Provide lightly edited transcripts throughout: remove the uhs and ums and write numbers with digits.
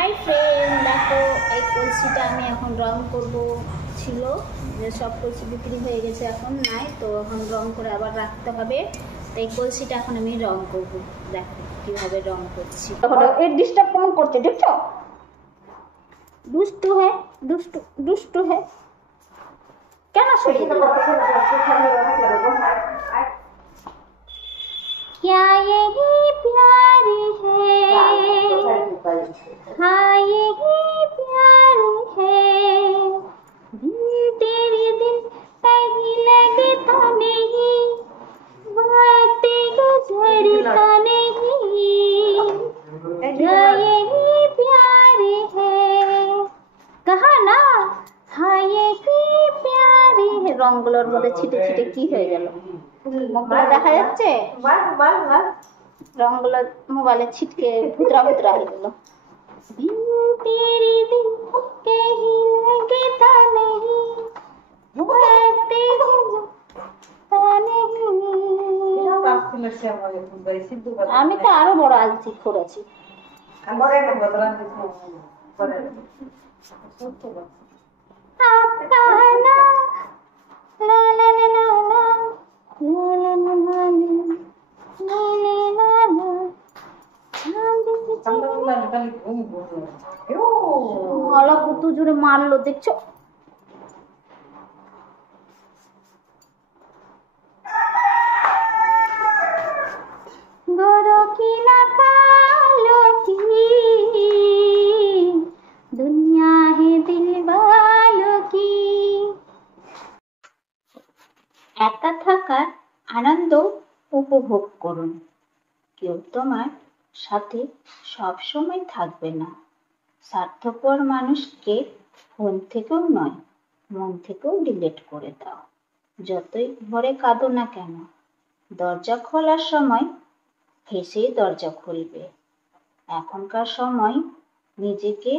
Hi friend, দেখো এই কলসিটা আমি এখন রং করব। ছিল যে সব কলসি বিক্রি হয়ে গেছে, এখন নাই, তো এখন রং করে আবার রাখতে হবে। তো এই কলসিটা এখন আমি রং করব। দেখো কিভাবে রং করছি। এর ডিস্টার্ব কেমন করছে দেখছো? দুষ্টু হ্যাঁ, দুষ্টু দুষ্টু হ্যাঁ। কেন সরিয়ে দিল? क्या यही प्यार है, हाँ यही प्यार है, दिल तेरे दिल कहीं लगता नहीं, बातें गुजरता नहीं, क्या यही प्यार है, कहा ना हाँ यही प्यार है। রংগুলোর মধ্যে ছিটে ছিটে কি হয়ে গেল? মুখগুলো দেখা যাচ্ছে? রংগুলো মোবাইলে ছিটকে ভুতরা ভুতরা হয়ে গেল। আমি তো আরো বড় আলসি করেছি। কত জোরে মারলো দেখছো? দুনিয়া হে দিল वालों की। একা থাকার আনন্দ উপভোগ করুন। কেউ তোমার সাথে সব সময় থাকবে না। স্বার্থপর মানুষকে ফোন থেকেও নয়, মন থেকেও ডিলিট করে দাও। যতই ঘরে কাঁদো না কেন, দরজা খোলার সময় হেসেই দরজা খুলবে। এখনকার সময় নিজেকে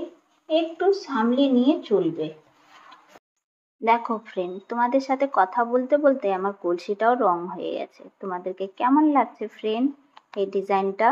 একটু সামলে নিয়ে চলবে। দেখো ফ্রেন্ড, তোমাদের সাথে কথা বলতে বলতে আমার কলসিটাও রং হয়ে গেছে। তোমাদেরকে কেমন লাগছে ফ্রেন্ড এই ডিজাইনটা?